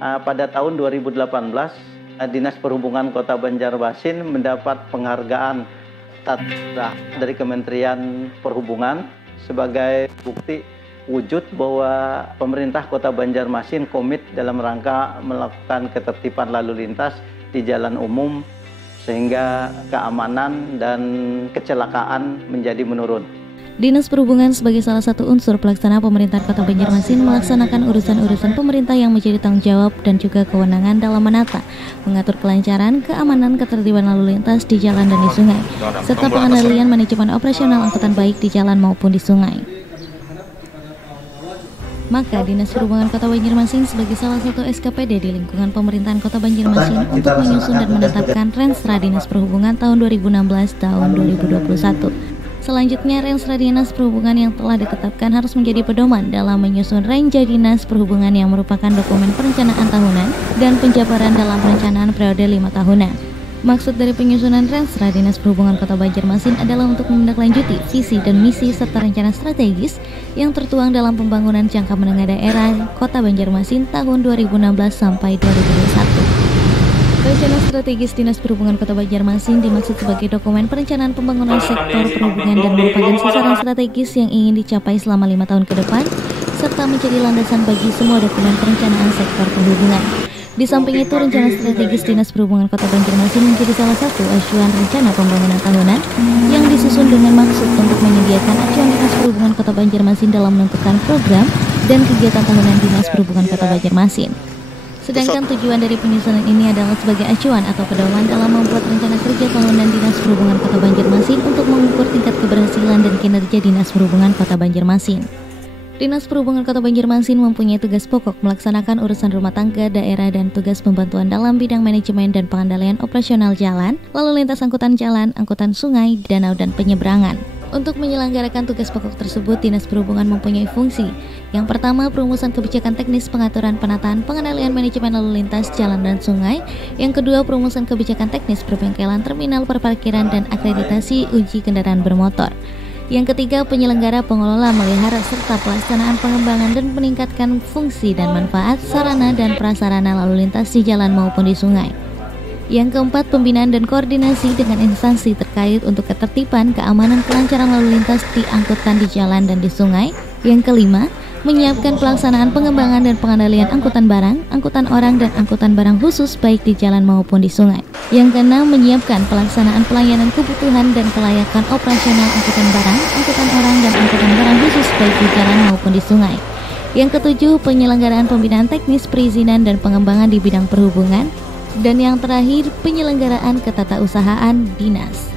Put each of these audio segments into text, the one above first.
pada tahun 2018 Dinas Perhubungan Kota Banjarmasin mendapat penghargaan dari Kementerian Perhubungan sebagai bukti wujud bahwa pemerintah Kota Banjarmasin komit dalam rangka melakukan ketertiban lalu lintas di jalan umum sehingga keamanan dan kecelakaan menjadi menurun. Dinas Perhubungan sebagai salah satu unsur pelaksana pemerintahan Kota Banjarmasin melaksanakan urusan-urusan pemerintah yang menjadi tanggung jawab dan juga kewenangan dalam menata, mengatur kelancaran, keamanan, ketertiban lalu lintas di jalan dan di sungai, serta pengendalian manajemen operasional angkutan baik di jalan maupun di sungai. Maka Dinas Perhubungan Kota Banjarmasin sebagai salah satu SKPD di lingkungan pemerintahan Kota Banjarmasin untuk menyusun dan menetapkan Renstra Dinas Perhubungan tahun 2016-tahun 2021. Selanjutnya, Renstra Dinas Perhubungan yang telah ditetapkan harus menjadi pedoman dalam menyusun Renja Dinas Perhubungan yang merupakan dokumen perencanaan tahunan dan penjabaran dalam perencanaan periode 5 tahunan. Maksud dari penyusunan Renstra Dinas Perhubungan Kota Banjarmasin adalah untuk menindaklanjuti visi dan misi serta rencana strategis yang tertuang dalam pembangunan jangka menengah daerah Kota Banjarmasin tahun 2016 sampai 2021. Rencana strategis Dinas Perhubungan Kota Banjarmasin dimaksud sebagai dokumen perencanaan pembangunan sektor perhubungan dan merupakan sasaran strategis yang ingin dicapai selama 5 tahun ke depan, serta menjadi landasan bagi semua dokumen perencanaan sektor perhubungan. Di samping itu, rencana strategis Dinas Perhubungan Kota Banjarmasin menjadi salah satu acuan rencana pembangunan tahunan yang disusun dengan maksud untuk menyediakan acuan Dinas Perhubungan Kota Banjarmasin dalam menentukan program dan kegiatan tahunan Dinas Perhubungan Kota Banjarmasin. Sedangkan tujuan dari penyusunan ini adalah sebagai acuan atau pedoman dalam membuat rencana kerja tahunan Dinas Perhubungan Kota Banjarmasin untuk mengukur tingkat keberhasilan dan kinerja Dinas Perhubungan Kota Banjarmasin. Dinas Perhubungan Kota Banjarmasin mempunyai tugas pokok melaksanakan urusan rumah tangga daerah dan tugas pembantuan dalam bidang manajemen dan pengendalian operasional jalan, lalu lintas angkutan jalan, angkutan sungai, danau, dan penyeberangan. Untuk menyelenggarakan tugas pokok tersebut, Dinas Perhubungan mempunyai fungsi. Yang pertama, perumusan kebijakan teknis pengaturan penataan pengendalian manajemen lalu lintas jalan dan sungai. Yang kedua, perumusan kebijakan teknis perbengkelan, terminal, perparkiran, dan akreditasi uji kendaraan bermotor. Yang ketiga, penyelenggara, pengelola, melihara, serta pelaksanaan pengembangan dan meningkatkan fungsi dan manfaat sarana dan prasarana lalu lintas di jalan maupun di sungai. Yang keempat, pembinaan dan koordinasi dengan instansi terkait untuk ketertiban, keamanan, kelancaran lalu lintas di angkutan di jalan dan di sungai. Yang kelima, menyiapkan pelaksanaan pengembangan dan pengendalian angkutan barang, angkutan orang, dan angkutan barang khusus baik di jalan maupun di sungai. Yang keenam, menyiapkan pelaksanaan pelayanan kebutuhan dan kelayakan operasional angkutan barang, angkutan orang, dan angkutan barang khusus baik di jalan maupun di sungai. Yang ketujuh, penyelenggaraan pembinaan teknis, perizinan, dan pengembangan di bidang perhubungan. Dan yang terakhir, penyelenggaraan ketatausahaan dinas.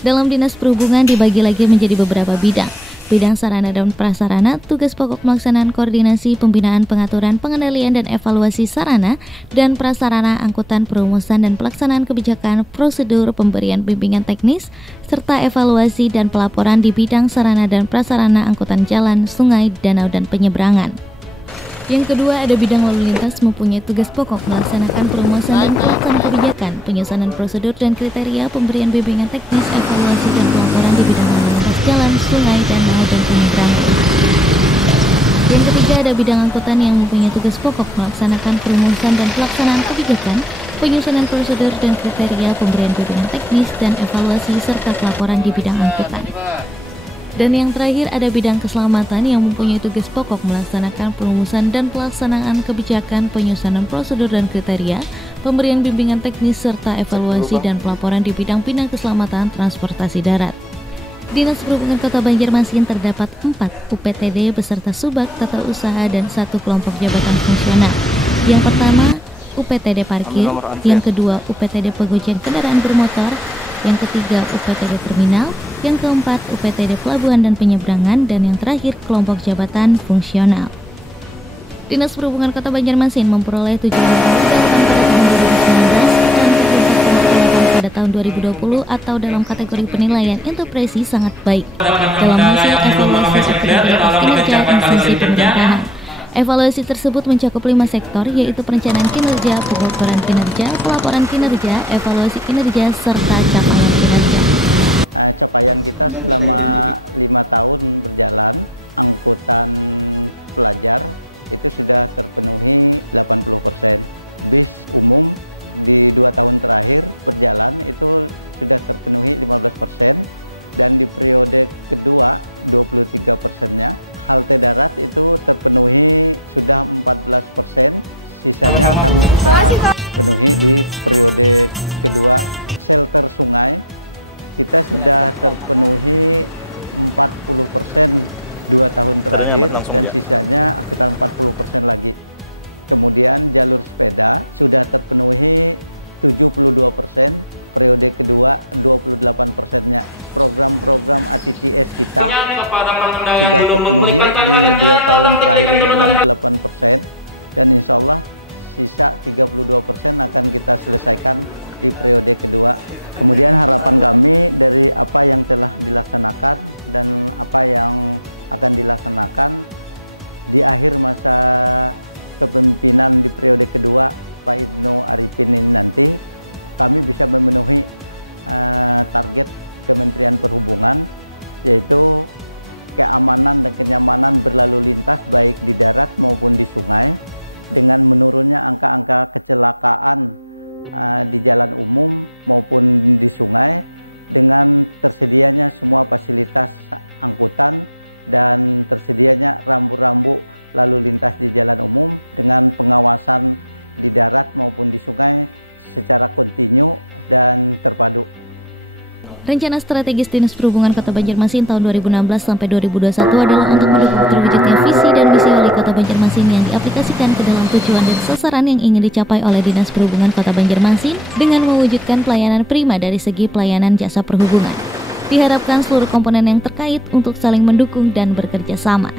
Dalam Dinas Perhubungan dibagi lagi menjadi beberapa bidang. Bidang sarana dan prasarana, tugas pokok pelaksanaan koordinasi, pembinaan, pengaturan, pengendalian, dan evaluasi sarana dan prasarana angkutan, perumusan dan pelaksanaan kebijakan, prosedur, pemberian bimbingan teknis, serta evaluasi dan pelaporan di bidang sarana dan prasarana angkutan jalan, sungai, danau, dan penyeberangan. Yang kedua, ada bidang lalu lintas mempunyai tugas pokok melaksanakan perumusan dan pelaksanaan kebijakan, penyusunan prosedur dan kriteria, pemberian bimbingan teknis, evaluasi dan pelaporan di bidang lalu lintas jalan, sungai, danau, dan penyeberangan. Yang ketiga, ada bidang angkutan yang mempunyai tugas pokok melaksanakan perumusan dan pelaksanaan kebijakan, penyusunan prosedur dan kriteria, pemberian bimbingan teknis, dan evaluasi serta pelaporan di bidang angkutan. Dan yang terakhir, ada bidang keselamatan yang mempunyai tugas pokok melaksanakan perumusan dan pelaksanaan kebijakan, penyusunan prosedur dan kriteria, pemberian bimbingan teknis, serta evaluasi dan pelaporan di bidang keselamatan transportasi darat. Dinas Perhubungan Kota Banjarmasin terdapat 4 UPTD beserta subak tata usaha dan 1 kelompok jabatan fungsional. Yang pertama, UPTD parkir, yang kedua UPTD pengujian kendaraan bermotor, yang ketiga UPTD terminal, yang keempat UPTD pelabuhan dan penyeberangan, dan yang terakhir kelompok jabatan fungsional. Dinas Perhubungan Kota Banjarmasin memperoleh 7 pada tahun 2020 atau dalam kategori penilaian interpresi sangat baik dalam hasil evaluasi kinerja instansi pemerintahan. Evaluasi tersebut mencakup 5 sektor, yaitu perencanaan kinerja, pengukuran kinerja, pelaporan kinerja, evaluasi kinerja, serta capaian kinerja. capaian kita selama 5 tahun berjalan, angkutan pelajar itu sudah terpenuhi 80%. Bis umum di 2 tahun terakhir berjalan itu sudah terpenuhi 15%, dan di periode kedua 23%-nya. Halte darat itu terpenuhi sudah 14%, sisanya akan kita penuhi di periode kedua. Shelter sungai kita sudah terpenuhi 40% 2 tahun terakhir, dan sisanya sekitar 40% lagi. Kemudian jalur sepeda sudah terpenuhi 72%, periode kedua 28%-nya. Program-program ATCS kita sudah terpenuhi di 2 tahun terakhir ini 68%, dan insya Allah sisa 32% akan kita selesaikan di periode kedua. Kemudian harapan kami dari apa yang telah dilaksanakan dan apa yang akan dilaksanakan di akhir masa kepemimpinan di periode kedua Pak Ibnu Arifin ini nanti, kami bisa memenuhi target Kementerian Perhubungan, yaitu keamanan dan kenyamanan berlalu lintas baik di darat maupun di sungai, dengan menurunnya angka-angka kecelakaan di jalan umum maupun di sungai, dengan tersedianya semua fasilitas angkutan dan tersedianya rambu-rambu lalu lintas di jalan umum, dengan pengawasan di darat maupun di sungai secara kontinu dan terpadu. Rencana strategis Dinas Perhubungan Kota Banjarmasin tahun 2016 sampai 2021 adalah untuk mendukung terwujudnya visi dan misi Wali Kota Banjarmasin yang diaplikasikan ke dalam tujuan dan sasaran yang ingin dicapai oleh Dinas Perhubungan Kota Banjarmasin dengan mewujudkan pelayanan prima dari segi pelayanan jasa perhubungan. Diharapkan seluruh komponen yang terkait untuk saling mendukung dan bekerja sama.